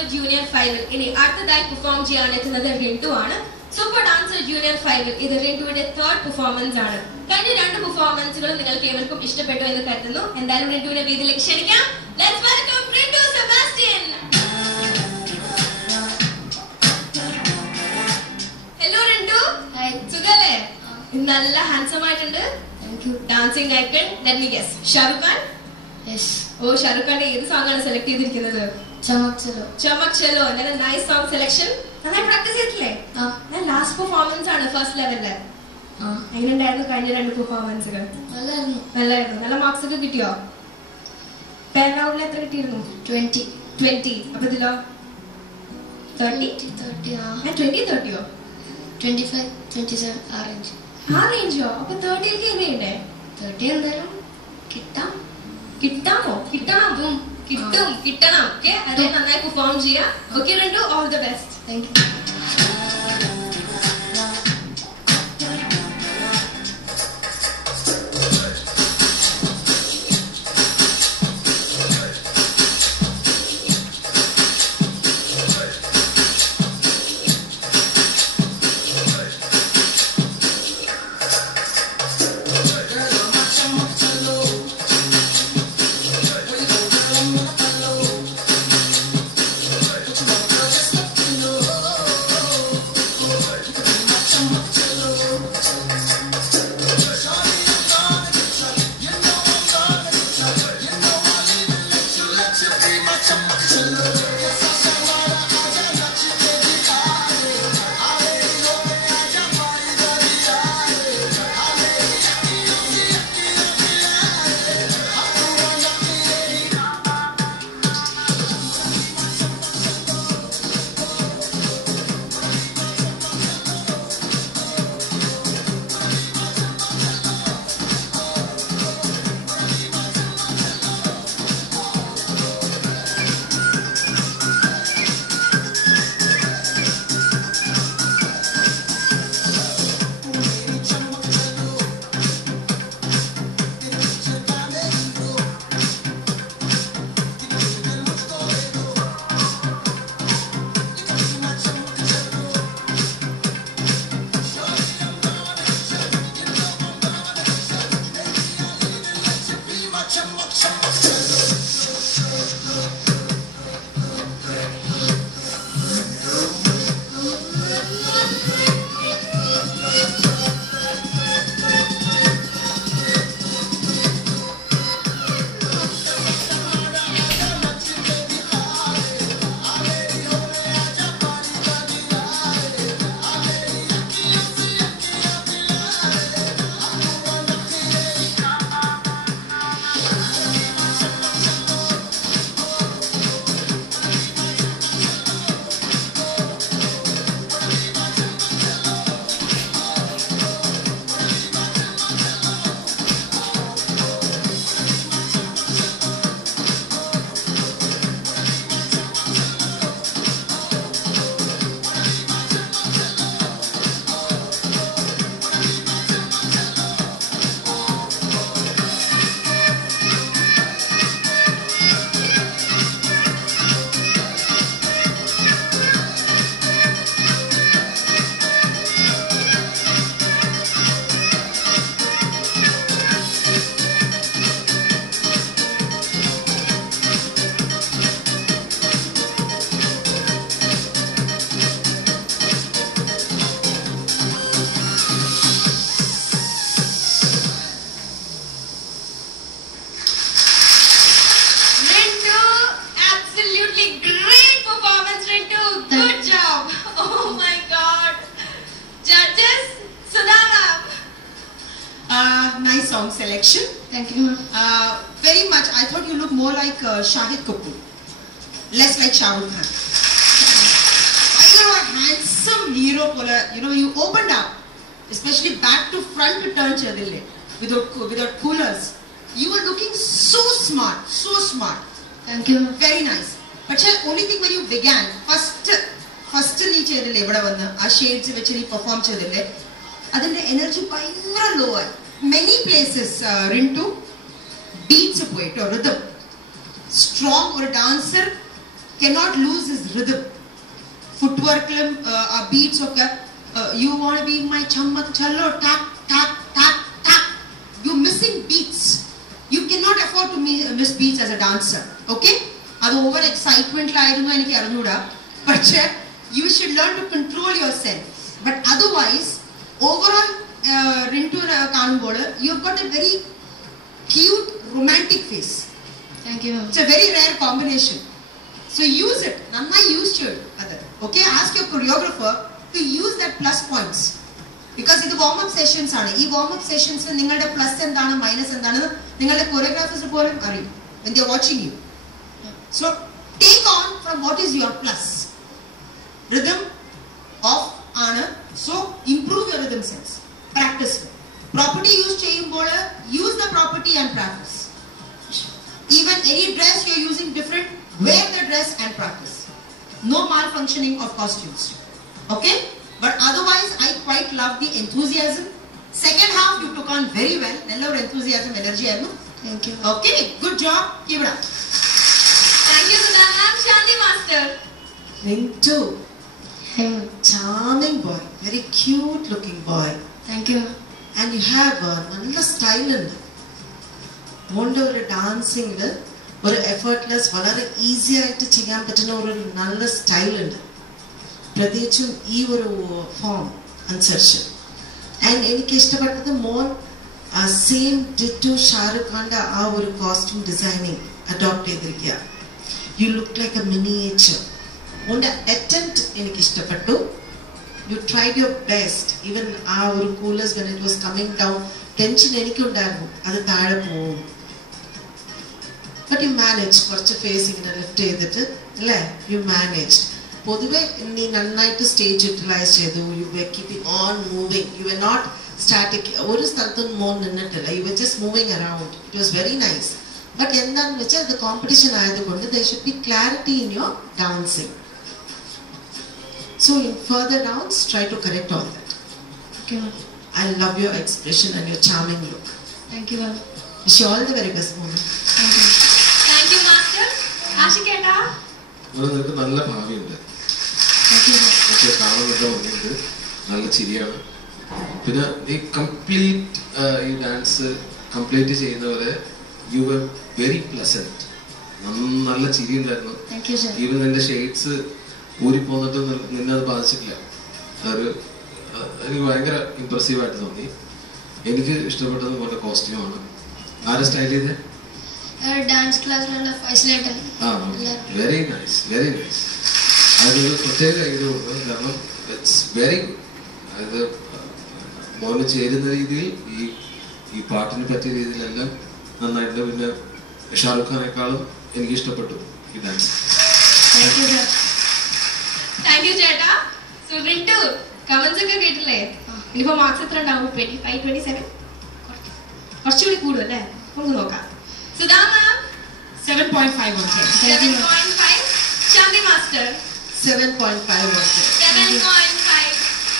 Dancer Junior 5. ഇനി അടുത്തതായി perform ചെയ്യാൻ എത്തുന്നത് റിന്റു ആണ്. സൂപ്പർ ഡാൻസർ ജൂനിയർ 5 ഇത് റിന്റുവിന്റെ തേർഡ് പെർഫോമൻസ് ആണ്. കഴിഞ്ഞ 2 പെർഫോമൻസുകളും നിങ്ങൾക്ക് ഏവർക്കും ഇഷ്ടപ്പെട്ടു എന്ന് കരുതുന്നു. എന്തായാലും റിന്റുവിനെ വേദിയിലേക്ക് ക്ഷണിക്കാം. Let's welcome Rintu Sebastian. Hello Rintu. Hi. സുഖല്ലേ? നല്ല ഹാൻസം ആയിട്ടുണ്ട്. Thank you. Dancing icon. Let me guess. Shahrukh Khan? Yes. Oh, Shahrukh ഖാന്റെ ഏത് സോങ് ആണ് സെലക്ട് ചെയ്തിരിക്കുന്നത്? ചമക് ചലോ. ചമക് ചലോ. നല്ല നൈസ് സോങ് സെലക്ഷൻ. നന്നായി പ്രാക്ടീസ് ചെയ്തിട്ടില്ലേ? ഞാൻ ലാസ്റ്റ് പെർഫോമൻസ് ആണ് ഫസ്റ്റ് ലെവലില്. എങ്ങനെയുണ്ടായിരുന്നു കഴിഞ്ഞ 2 പെർഫോമൻസുകൾ? നല്ലായിരുന്നു. നല്ല മാർക്സ് ഒക്കെ കിട്ടിയോ? 10 റൗണ്ടിൽ എത്ര കിട്ടിയിരുന്നു? 20. അപ്പൊ ഇതിലോ? 30. 20-30യോ? 25, 27 ആ റേഞ്ചോ? അപ്പൊ 30ലേക്ക് എങ്ങനെയുണ്ടേ? 30 എന്തായാലും കിട്ടാമോ? കിട്ടണം. ഓക്കെ, അത് നന്നായി പെർഫോം ചെയ്യാം. Okay Rintu, all the best. Thank you. Song selection. Thank you. Very much. I thought you looked more like Shahid Kapoor, less like Shah Rukh Khan. You know, a handsome hero. You opened up, especially back to front to turn chadille without coolers. You were looking so smart, so smart. Thank you. Very nice. But only thing when you began, first nee chadille evada vanna aa shades vechi nee perform chadille adinte energy bayangara low ayi. Many places Rintu beats a poet or rhythm. Strong or dancer cannot lose his rhythm. Footwork, beats, okay. You want to be my chammak challo, tap, tap, tap, tap. You're missing beats. You cannot afford to miss beats as a dancer. Okay? That's over excitement. But you should learn to control yourself. But otherwise, overall, Rintu you've got a very cute, romantic face. Thank you. It's a very rare combination. So use it. Nanna used to it. Okay? Ask your choreographer to use that plus points. Because it's warm-up sessions. These warm-up sessions, you have plus and minus and you have choreographers when they're watching you. So take on from what is your plus. Rhythm off, so improve your rhythm sense. Practice. Property use use the property and practice. Even any dress you're using different, wear the dress and practice. No malfunctioning of costumes. Okay? But otherwise, I quite love the enthusiasm. Second half you took on very well. Hello, enthusiasm, energy. Thank you. Okay, good job. Keep it up. Thank you, Sudha ma'am. Shanti master. Rintu. Charming boy. Very cute looking boy. Thank you. And you have a nice style in it. Wonder dancing, or effortless, very easy to chingam patana or nalla style in it. Pradechum e form insertion. And any kishtapatta the more same ditto Shahrukh Khan our costume designing adopt edrikya. You look like a miniature. On the attempt in kishtapattu, you tried your best. Even our coolers when it was coming down, tension enikku undaru adu taala povum. But you managed first facing in a lift edittu illa you managed. Poduve nee nannayittu stage utilize chedu, you were keeping on moving, you were not static. Oru sthalathu more ninnattilla, you were just moving around. It was very nice. But endanu vecha the competition aayathukondu there should be clarity in your dancing. So in further downs, try to correct all that. Okay, ma'am. I love your expression and your charming look. Thank you, ma'am. Wish you all the very best, Mona. Thank you. Thank you, master. Ashiketa. നിനക്ക് നല്ല ഭാവിയുണ്ട്. പക്ഷെ കാണുന്നുണ്ടോ വന്നിട്ട് നല്ല ചിരിയാണ്. പിന്നെ ഈ complete ഈ ഡാൻസ് കംപ്ലീറ്റ് ചെയ്യുന്നവരെ യു വർ വെരി പ്ലസന്റ്. നല്ല ചിരി ഉണ്ടായിരുന്നു. ഈവൻ നിന്റെ ഷെയ്ഡ്സ് ഊരിപ്പോന്നിട്ട് നിന്നെ അത് ബാധിച്ചിട്ടില്ല. എനിക്ക് ഭയങ്കര ഇംപ്രസീവായിട്ട് തോന്നി. എനിക്ക് ഇഷ്ടപ്പെട്ടത് പോലെ കോസ്റ്റ്യൂമാണ്. ആരെ സ്റ്റൈൽ ചെയ്തേ? ഡാൻസ് ക്ലാസ്സിലുള്ള ഫൈസലേട്ടൻ. Very nice, very nice. അതൊരു പ്രത്യേക ഇത് കാരണം ഇറ്റ്സ് വെരി ഗുഡ്. അതായത് മോന് ചേരുന്ന രീതിയിൽ ഈ പാട്ടിന് പറ്റിയ രീതിയിലെല്ലാം നന്നായിട്ട്. പിന്നെ ഷാറുഖ് ഖാനേക്കാളും എനിക്ക് ഇഷ്ടപ്പെട്ടു ഈ ഡാൻസ്. താങ്ക് യു ചേട്ടാ. സോ റിന്റു കമന്റ്സ് ഒക്കെ കേട്ടില്ലേ? ഇനിയിപ്പോ മാർക്സ് എത്ര ഉണ്ടാവും? 25, 27 കുറച്ചുകൂടി കൂടും അല്ലേ? നമുക്ക് നോക്കാം. Sudha ma'am 7.5 on 10. 7.5. Shanti master 7.5 on 10. 7.5.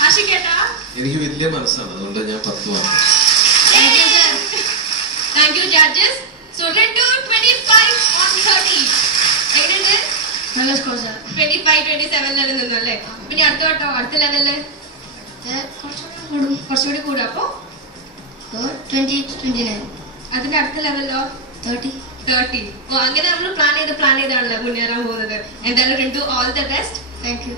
ആഷിക്കേട്ടാ എനിക്ക് വലിയ മനസ്സാണ്, അതുകൊണ്ട് ഞാൻ 10 വാങ്ങും. Thank you sir. Thank you judges. So Rintu 25 on 30. എങ്ങനെയുണ്ട്? നല്ല സ്കോർ സർ. 25, 27 നിന്നു അല്ലേ? പിന്നെ അടുത്ത കേട്ടോ അടുത്ത ലെവലില് കുറച്ചുകൂടി കൂടും. അപ്പൊ 20, 29. അതിന്റെ അടുത്ത ലെവലിലോ 30. ഓ അങ്ങനെ നമ്മൾ പ്ലാൻ ചെയ്താണല്ലോ മുന്നേറാൻ പോകുന്നത്. എന്തായാലും Rintu all the best. Thank you.